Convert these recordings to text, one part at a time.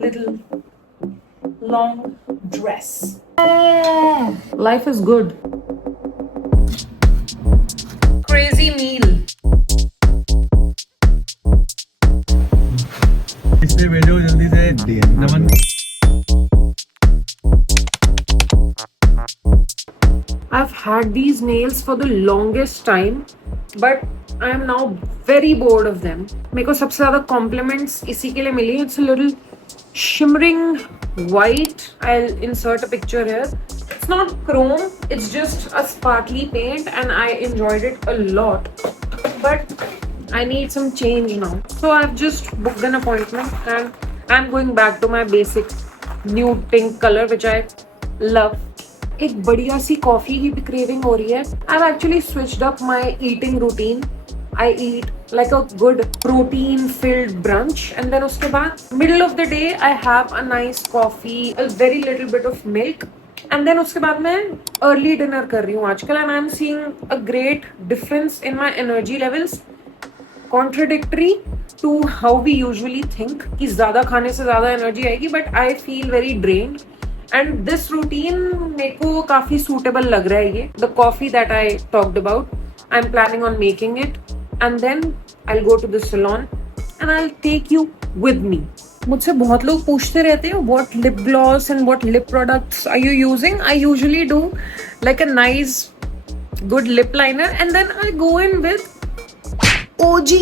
little long dress. Life is good. Crazy meal. इससे भेजो जल्दी से नमन। I've had these nails for the longest time, but I am now very bored of them. मेरे को सबसे ज़्यादा compliments इसी के लिए मिली. It's a little shimmering white. I'll insert a picture here. It's not chrome. It's just a sparkly paint, and I enjoyed it a lot. But I need some change now. So I've just booked an appointment, and I'm going back to my basic nude pink color, which I love. एक बढ़िया सी coffee की भी craving हो रही है. I've actually switched up my eating routine. I eat like a good protein filled brunch, and then उसके बाद middle of the day I have a nice coffee, a very little bit of milk, and then उसके बाद मैं early dinner कर रही हूँ आजकल, and I'm seeing a great difference in my energy levels. Contradictory to how we usually think कि ज़्यादा खाने से ज़्यादा एनर्जी आएगी, but I feel very drained. And this routine मेरे को काफी suitable लग रहा है ये. The coffee that I talked about, I'm planning on making it, and then I'll go to the salon and I'll take you with me. मुझसे बहुत लोग पूछते रहते हैं what lip gloss and what lip products are you using? I usually do like a nice good lip liner, and then I go in with OG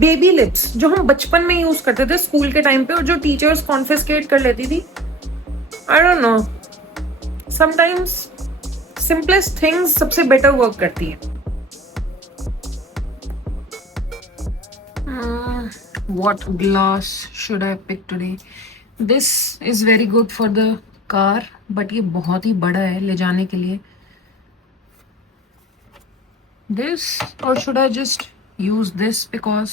baby lips जो हम बचपन में यूज करते थे स्कूल के टाइम पे, और जो टीचर्स कॉन्फिस्केट कर लेती थी. I don't know. Sometimes simplest things सबसे better work करती है. What glass should I pick today? This is very good for the car, but ये बहुत ही बड़ा है ले जाने के लिए. This, or should I just use this because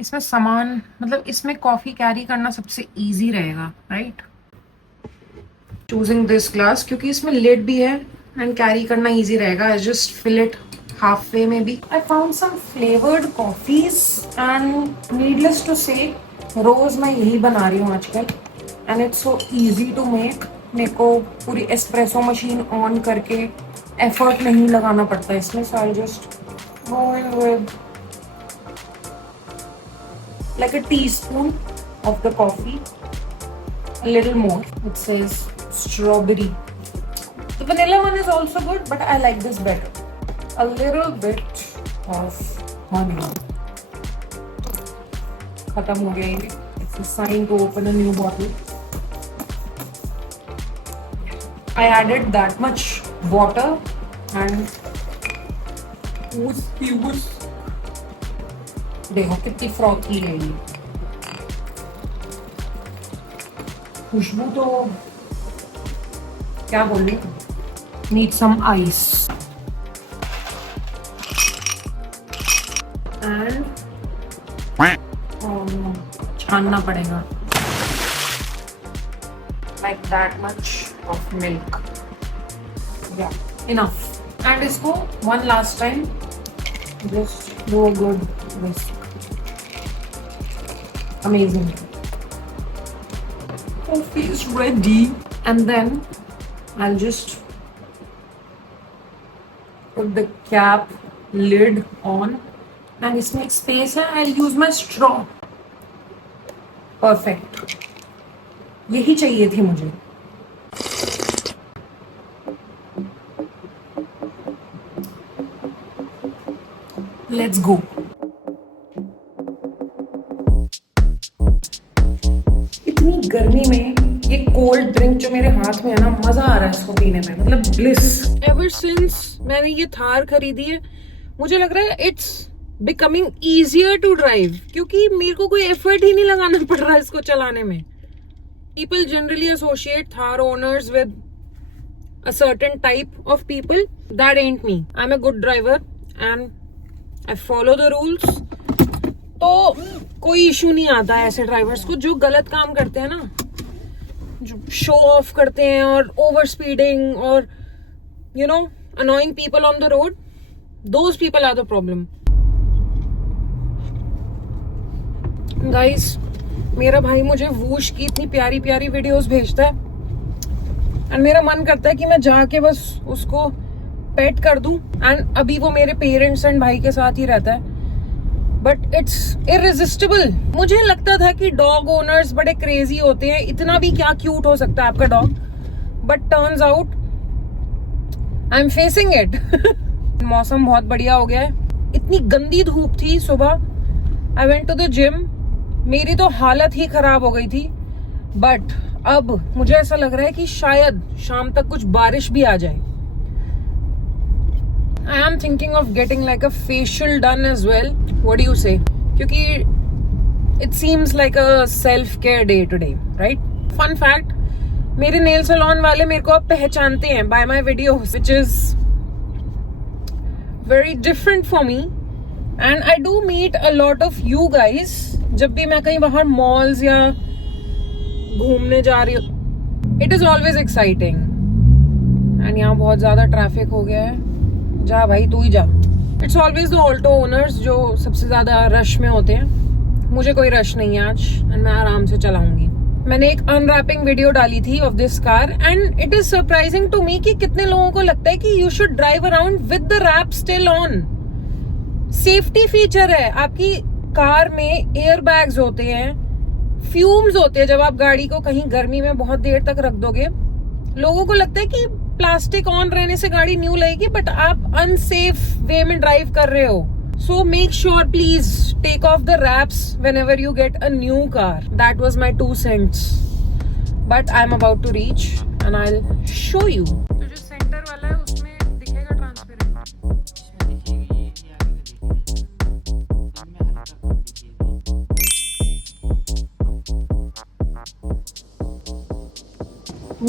इसमें सामान, मतलब इसमें कॉफी कैरी करना सबसे easy रहेगा, right? Choosing this glass क्योंकि इसमें lid भी है and carry करना easy रहेगा. I just fill it halfway maybe. I found some flavored coffees and needless to say रोज मैं यही बना रही हूँ आजकल, and it's so easy to make. मेरे को पूरी espresso machine on करके effort नहीं लगाना पड़ता इसमें, so I'll just go in with like a teaspoon of the coffee, a little more. It says strawberry. The vanilla one is also good, but I like this better. A little bit of honey. Khatam ho gaya ye. It's a sign to open a new bottle. I added that much water and juice. देखो कितनी frothy है ये. खुशबू तो क्या बोलूं. Need some ice and छानना पड़ेगा like that much of milk. Yeah, enough. And इसको one last time just do a good whisk. Amazing. Coffee is ready. And then I'll just put the cap lid on, and इसमें एक space है. I'll use my straw. Perfect. यही चाहिए थी मुझे. Let's go. इतनी गर्मी में ये कोल्ड ड्रिंक जो मेरे हाथ में है ना, मजा आ रहा है इसको पीने में, मतलब ब्लिस. एवर सिंस मैंने ये थार खरीदी है, मुझे लग रहा है it's becoming easier to drive, क्योंकि मेरे को कोई एफर्ट ही नहीं लगाना पड़ रहा है इसको चलाने में. People generally associate Thar owners with a certain type of people. That ain't me. I'm a good driver and I follow the rules. तो कोई इशू नहीं आता है ऐसे ड्राइवर्स को जो गलत काम करते हैं ना, जो शो ऑफ करते हैं और ओवर स्पीडिंग और you know annoying people on the road. Those people are the problem. Guys, मेरा भाई मुझे वूश की इतनी प्यारी प्यारी वीडियोस भेजता है एंड मेरा मन करता है कि मैं जाके बस उसको पेट कर दूं। एंड अभी वो मेरे पेरेंट्स एंड भाई के साथ ही रहता है, बट इट्स इररेजिस्टिबल। मुझे लगता था कि डॉग ओनर्स बड़े क्रेजी होते हैं, इतना भी क्या क्यूट हो सकता है आपका dog, but turns out I am facing it. मौसम बहुत बढ़िया हो गया है, इतनी गंदी धूप थी सुबह। I went to the gym, मेरी तो हालत ही खराब हो गई थी, बट अब मुझे ऐसा लग रहा है कि शायद शाम तक कुछ बारिश भी आ जाए। I am thinking of getting like a facial done as well, what do you say? क्योंकि it seems like a self care day today, right? Fun fact, मेरे नेल सैलून वाले मेरे को अब पहचानते हैं by my videos, which is very different for me. And I do meet a lot of you guys जब भी मैं कहीं बाहर मॉल्स या घूमने जा रही हूँ। It is always exciting. And यहाँ बहुत ज्यादा ट्रैफिक हो गया है, जा भाई तू ही जा। It's always the Alto owners जो सबसे ज्यादा रश में होते हैं। मुझे कोई रश नहीं है आज एंड मैं आराम से चलाऊंगी। मैंने एक अनरैपिंग वीडियो डाली थी of this car and it is surprising to me कि कितने लोगों को लगता है कि you should drive around with the wrap still on. Safety feature है, आपकी कार में एयर बैग्स होते हैं, फ्यूम्स होते हैं। जब आप गाड़ी को कहीं गर्मी में बहुत देर तक रख दोगे, लोगों को लगता है कि प्लास्टिक ऑन रहने से गाड़ी न्यू लगेगी, बट आप अनसेफ वे में ड्राइव कर रहे हो। So make sure please take off the wraps whenever you get a new car. That was my 2 cents. But I'm about to reach and I'll show you. तो जो centre वाला है उसमें दिखेगा transparent.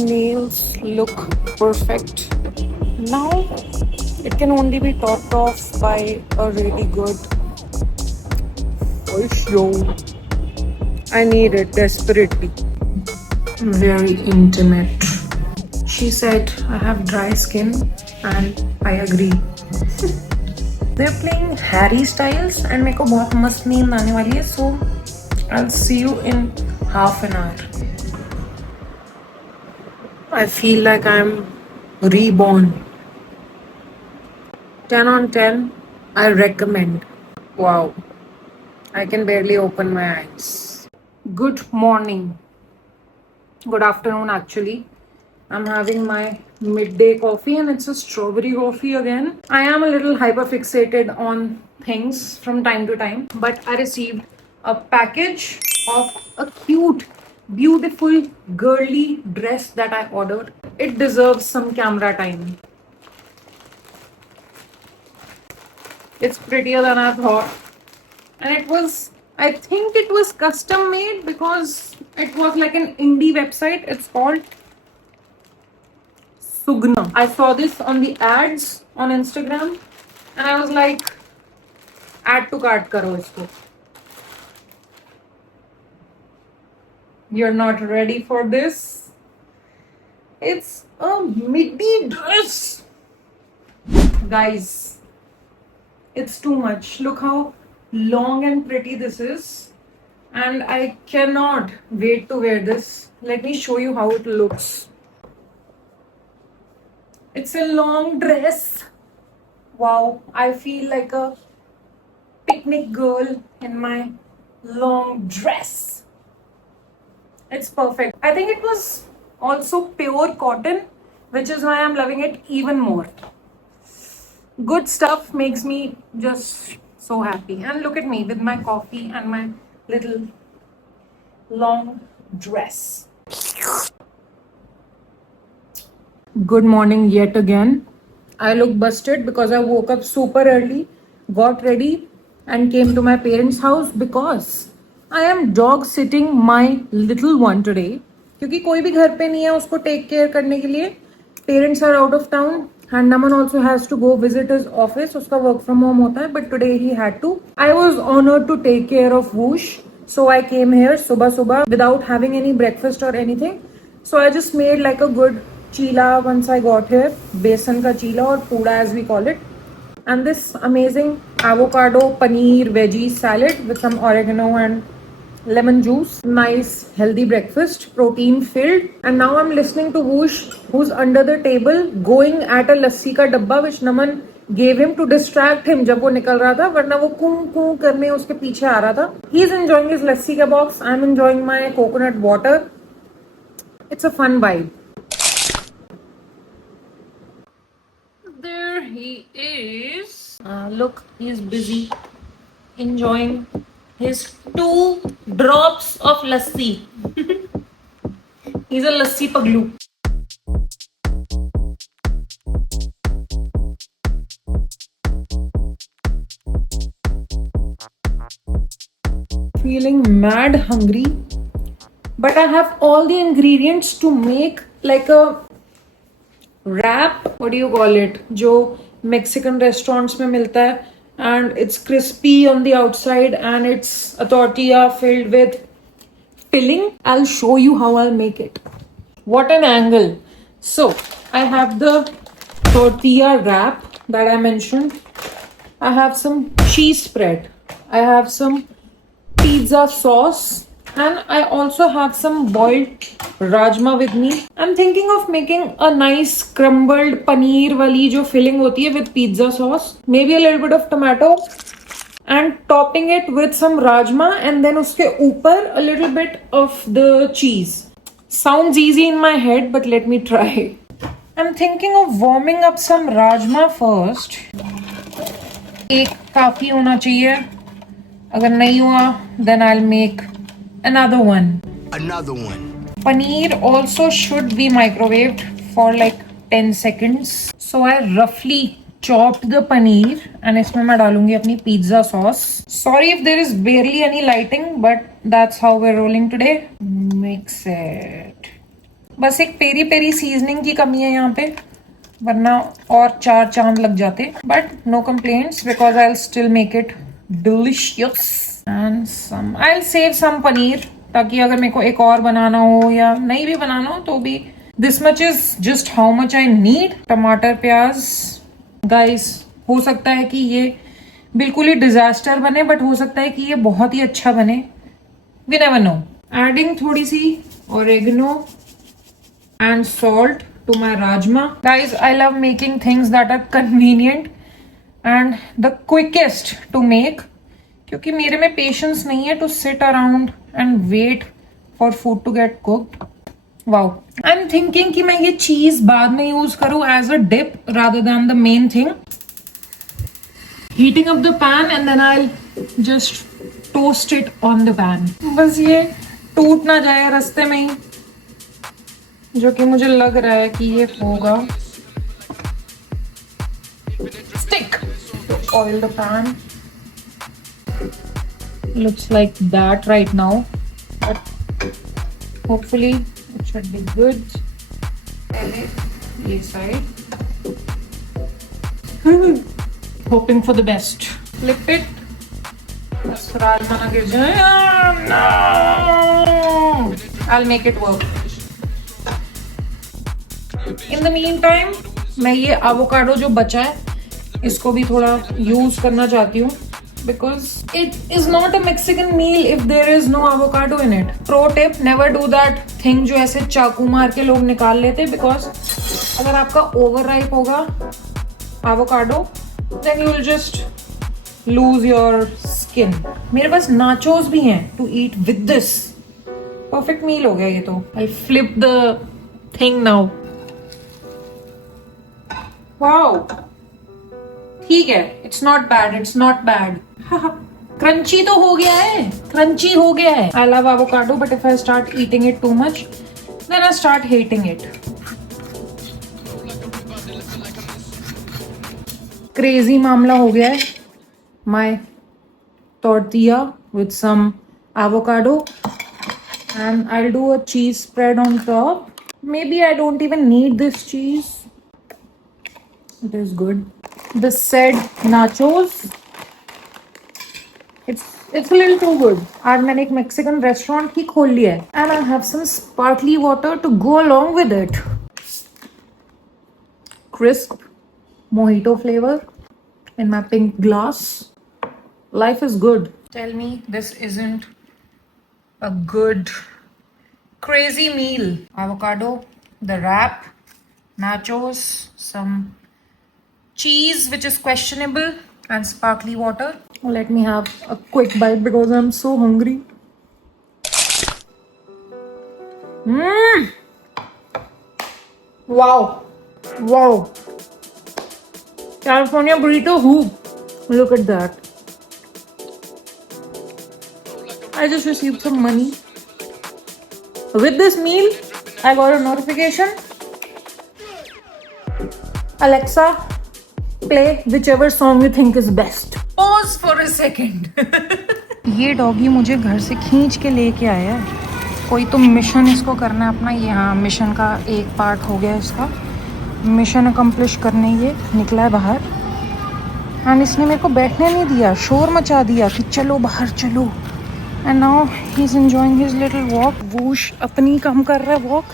Nails look perfect. Now it can only be topped off by a really good show. I need it desperately. Very intimate. She said I have dry skin and I agree. They're playing Harry Styles and मेरे को बहुत मस्त नींद आने वाली है, so I'll see you in half an hour. I feel like I'm reborn. 10 on 10, I recommend. Wow, I can barely open my eyes. Good morning. Good afternoon, actually. I'm having my midday coffee and it's a strawberry coffee again. I am a little hyperfixated on things from time to time, but I received a package of a cute, beautiful, girly dress that I ordered. It deserves some camera time. It's prettier than I thought. And it was, I think it was custom made because it was like an indie website. It's called Sugna. I saw this on the ads on Instagram and I was like, add to cart karo isko. You're not ready for this. It's a midi dress. Guys, it's too much. Look how long and pretty this is. And I cannot wait to wear this. Let me show you how it looks. It's a long dress. Wow, I feel like a picnic girl in my long dress. It's perfect. I think it was also pure cotton, which is why I'm loving it even more. Good stuff makes me just so happy. And look at me with my coffee and my little long dress. Good morning yet again. I look busted because I woke up super early, got ready and came to my parents' house because I am dog sitting my little one today. क्योंकि कोई भी घर पे नहीं है उसको take care करने के लिए. Parents are out of town. And Naman also has to go visit his office. उसका work from home होता है, but today he had to. I was honored to take care of Whoosh, so I came here सुबह without having any breakfast or anything. So I just made like a good chila once I got here, besan ka chila or puda as we call it, and this amazing avocado paneer veggie salad with some oregano and lemon juice, nice healthy breakfast, protein filled. And now I'm listening to Whoosh, who's under the table going at a lassi ka dabba which Naman gave him to distract him जब वो निकल रहा था, वरना वो कूं कूं करने उसके पीछे आ रहा था. He's enjoying his lassi ka box. I'm enjoying my coconut water. It's a fun vibe. There he is. Look, he's busy enjoying his 2 drops of lassi. He's a lassi paglu. Feeling mad hungry, but I have all the ingredients to make like a wrap. What do you call it? जो Mexican restaurants में मिलता है, and it's crispy on the outside and it's a tortilla filled with filling. I'll show you how I'll make it. What an angle. So I have the tortilla wrap that I mentioned. I have some cheese spread. I have some pizza sauce. And I also have some boiled rajma with me. I'm thinking of making a nice crumbled paneer wali jo filling hoti hai with pizza sauce. Maybe a little bit of tomato. And topping it with some rajma and then uske upar a little bit of the cheese. Sounds easy in my head, but let me try. I'm thinking of warming up some rajma first. एक काफी होना चाहिए. अगर नहीं हुआ, then I'll make another one. Paneer also should be microwaved for like 10 seconds. So I roughly chopped the paneer and इसमें मैं डालूंगी अपनी pizza sauce. Sorry if there is barely any lighting, but that's how we're rolling today. Mix it. बस एक peri peri seasoning की कमी है यहाँ पे, वरना और 4 चांद लग जाते. But no complaints because I'll still make it delicious. And some I'll save some paneer ताकि अगर मेरे को एक और बनाना हो या नहीं भी बनाना हो तो भी. This much is just how much I need. टमाटर प्याज गाइस, हो सकता है कि ये बिल्कुल ही डिजास्टर बने, बट हो सकता है कि ये बहुत ही अच्छा बने. We never know. Adding थोड़ी सी oregano and salt to my rajma. Guys, I love making things that are convenient and the quickest to make. क्योंकि मेरे में पेशेंस नहीं है to sit around and wait for food to get cooked. Wow. I am thinking कि मैं ये चीज बाद में यूज करूं as a dip rather than the main thing. Heating up the pan and then I just toast it on the pan. बस ये टूट ना जाए रास्ते में ही, जो कि मुझे लग रहा है कि ये होगा. Stick. Oil the pan. Looks like that right now, but hopefully it should be good. This side. Hoping for the best. Flip it. Rajma na gir jaye. No. I'll make it work. In the meantime, मैं ये avocado जो बचा है इसको भी थोड़ा use करना चाहती हूँ. Because it is not a Mexican meal if there is no avocado in it. Pro tip, never do that thing जो ऐसे चाकू मार के लोग निकाल लेते, because अगर आपका overripe होगा avocado, then you will just lose your skin. मेरे पास nachos भी हैं to eat with this. Perfect meal हो गया ये तो. I'll flip the thing now. Wow. ठीक है. It's not bad. It's not bad. Crunchy तो हो गया है. क्रंची हो गया है. I love avocado, but if I start eating it too much, then I start hating it. Crazy मामला हो गया है. My tortilla with some avocado, and I'll do a cheese spread on top. Maybe I don't even need this cheese. It is good. The said nachos. It's a little too good. आज मैंने एक Mexican restaurant ही खोल लिया है. And I have some sparkly water to go along with it. Crisp mojito flavor in my pink glass. Life is good. Tell me this isn't a good crazy meal. Avocado, the wrap, nachos, some cheese which is questionable, and sparkly water. Let me have a quick bite because I'm so hungry. Wow. Wow. California burrito hoop. Look at that. I just received some money. With this meal, I got a notification. Alexa, play whichever song you think is best. Pause for a second. ये doggy मुझे घर से खींच के लेके आया है. कोई तो मिशन इसको करना है अपना. ये हाँ, मिशन का एक पार्ट हो गया इसका. मिशन अकम्प्लिश करने ये निकला है बाहर. एंड इसने मेरे को बैठने नहीं दिया, शोर मचा दिया कि चलो बाहर चलो. And now he is enjoying his little walk. Whoosh अपनी कम कर रहा है वॉक,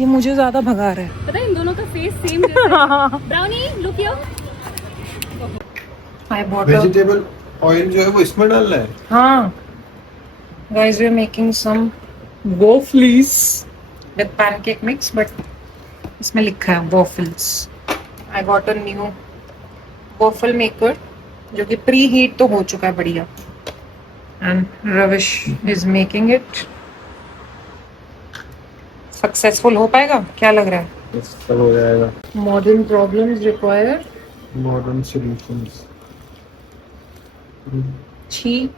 ये मुझे ज्यादा भगा रहा है. पता है इन दोनों का फेस सेम जैसा है. Brownie look here. I bought vegetable oil जो है वो इसमें डालना है. हाँ guys, we're making some waffles with pancake mix, but इसमें लिखा है waffles. I got a new waffle maker जो कि प्री हीट तो हो चुका है बढ़िया. And Ravish is making it. Successful हो पाएगा क्या लग रहा है? सब हो जाएगा. Modern problems require modern solutions. छी,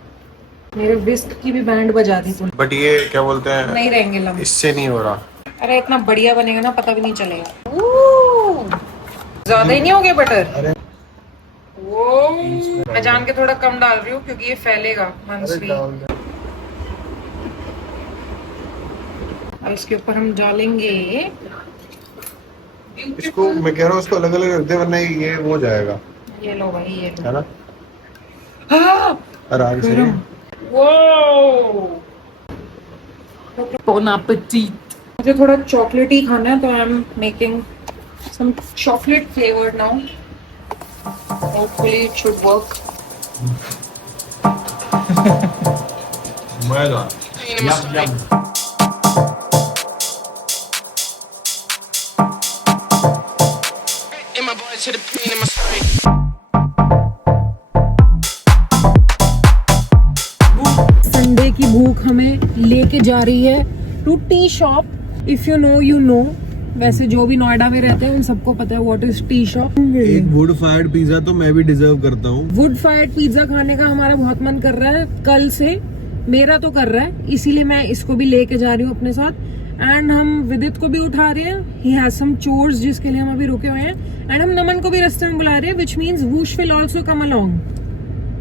मेरे विस्क की भी बैंड बजा दी तूने. बट ये क्या बोलते हैं, नहीं रहेंगे लम्बे. इससे नहीं हो रहा. अरे इतना बढ़िया बनेगा ना, पता भी नहीं चलेगा. ज्यादा ही नहीं हो गया बटर. वो मैं जान के थोड़ा कम डाल रही हूँ क्योंकि ये फैलेगा. मंसवी. अब इसके ऊपर हम डालेंगे. इसको मैं कह रहा हूँ, इसको अलग अलग रख दे वरना ये हो जाएगा. ये लो भाई, ये लो. है ना. हाँ, आराम से. Bon appetit. मुझे थोड़ा चॉकलेटी खाना है तो I am making some chocolate flavoured now. Hopefully it should work. मजा. यम यम. संडे की भूख हमें लेके जा रही है to tea shop. If you know you know. वैसे जो भी नोएडा में रहते हैं उन सबको पता है व्हाट इज टी शॉप. एक वुड फायर्ड पिज्जा तो मैं भी डिजर्व करता हूँ. वुड फायर्ड पिज्जा खाने का हमारा बहुत मन कर रहा है कल से. मेरा तो कर रहा है, इसीलिए मैं इसको भी लेके जा रही हूँ अपने साथ. एंड हम विदित को भी उठा रहे हैं. ही हैज सम चोर्स जिसके लिए हम अभी रुके हुए हैं. एंड हम नमन को भी रास्ते में बुला रहे हैं, which means Woosh will also come along.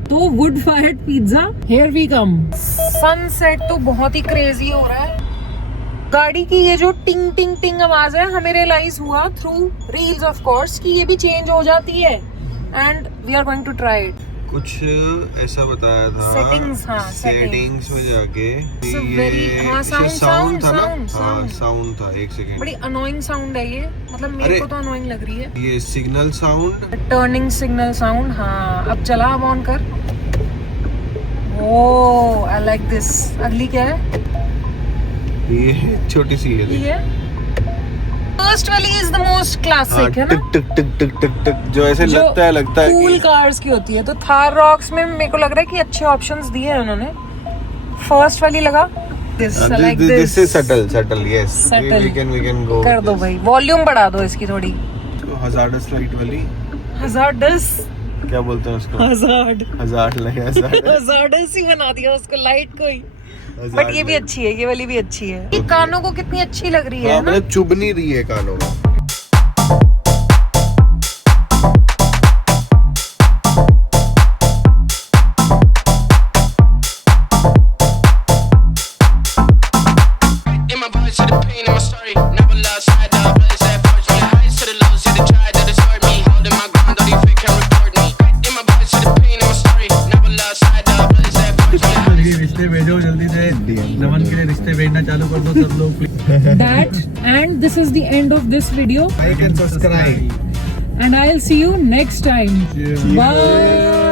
तो wood fired pizza, here we come. Sunset तो बहुत ही क्रेजी हो रहा है. गाड़ी की ये जो टिंग टिंग टिंग आवाज है, हमें रियलाइज हुआ थ्रू रील्स ऑफ कोर्स कि ये भी चेंज हो जाती है. And we are going to try it. कुछ ऐसा बताया था Settings, हाँ, सेटिंग्स में जाके. So very- हाँ, sound था ना. sound. हाँ, साउंड था. एक सेकंड. बड़ी अनोइंग साउंड है ये, मतलब मेरे अरे- को तो अनोइंग लग रही है. ये signal sound. Turning signal sound. हाँ अब चला, अब ऑन कर. ओह आई लाइक दिस. अगली क्या है? ये छोटी सी है. ये फर्स्ट वाली इज द मोस्ट क्लासिक है ना, टिक टिक टिक टिक टिक टिक जो ऐसे लगता है कूल कार्स की होती है. तो थार रॉक्स में मेरे को लग रहा है कि अच्छे ऑप्शंस दिए हैं उन्होंने. फर्स्ट वाली लगा. This like this is subtle. Yes, Subtle. We can go. कर दो भाई, वॉल्यूम बढ़ा दो इसकी थोड़ी. हजार्डस लाइट वाली. हजार्डस. क्या बोलते हैं उसको? हजार्ड लगे. हजार्डस ही बना दिया उसको, लाइट को ही. बट ये भी अच्छी है, ये वाली भी अच्छी है. ये कानों को कितनी अच्छी लग रही है ना. मतलब चुभ नहीं रही है कानों में. रिश्ते भेजो जल्दी से. नमन के लिए रिश्ते भेजना चालू कर दो सब लोग. That and this is the end of this video. Like and subscribe. And I'll see you next time. Cheers. Bye.